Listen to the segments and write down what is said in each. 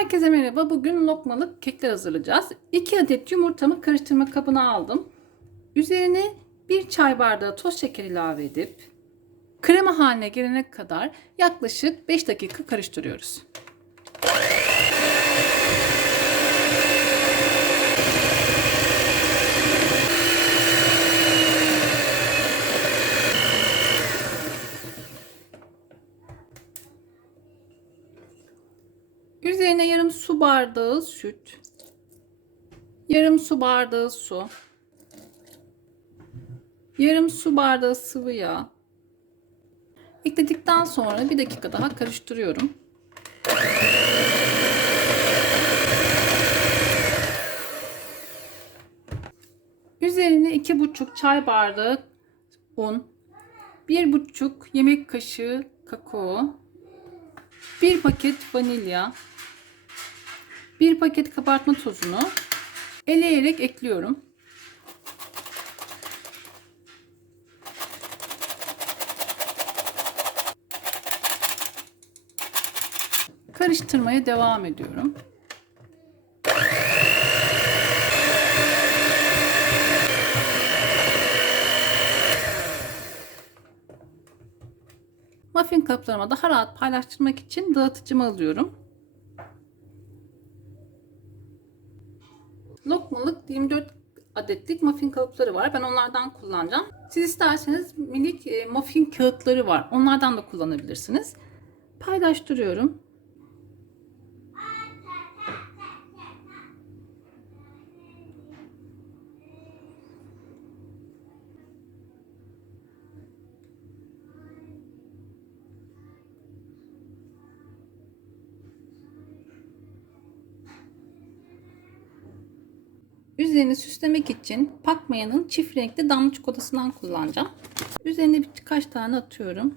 Herkese merhaba. Bugün lokmalık kekler hazırlayacağız. 2 adet yumurtamı karıştırma kabına aldım. Üzerine 1 çay bardağı toz şeker ilave edip krema haline gelene kadar yaklaşık 5 dakika karıştırıyoruz. Üzerine yarım su bardağı süt, yarım su bardağı su, yarım su bardağı sıvı yağ. Ekledikten sonra bir dakika daha karıştırıyorum. Üzerine iki buçuk çay bardağı un, bir buçuk yemek kaşığı kakao, bir paket vanilya, bir paket kabartma tozunu eleyerek ekliyorum. Karıştırmaya devam ediyorum. Muffin kaplarıma daha rahat paylaştırmak için dağıtıcımı alıyorum. Lokmalık 24 adetlik muffin kalıpları var. Ben onlardan kullanacağım. Siz isterseniz minik e, muffin kağıtları var. Onlardan da kullanabilirsiniz. Paylaştırıyorum. Üzerini süslemek için Pakmaya'nın çift renkli damla çikolatasından kullanacağım. Üzerine birkaç tane atıyorum.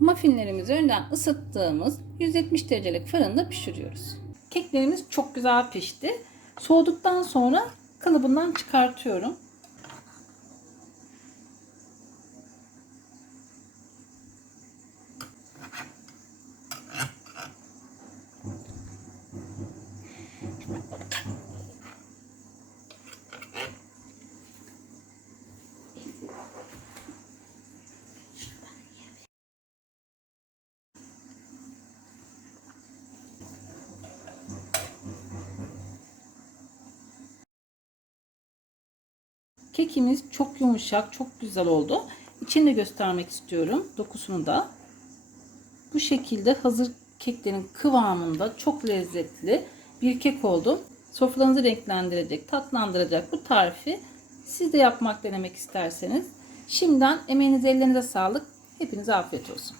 Muffinlerimizi önden ısıttığımız 170 derecelik fırında pişiriyoruz. Keklerimiz çok güzel pişti. Soğuduktan sonra kalıbından çıkartıyorum. Kekimiz çok yumuşak, çok güzel oldu. İçini de göstermek istiyorum. Dokusunu da. Bu şekilde hazır keklerin kıvamında çok lezzetli bir kek oldu. Sofranızı renklendirecek, tatlandıracak bu tarifi siz de yapmak denemek isterseniz şimdiden emeğinize ellerinize sağlık. Hepinize afiyet olsun.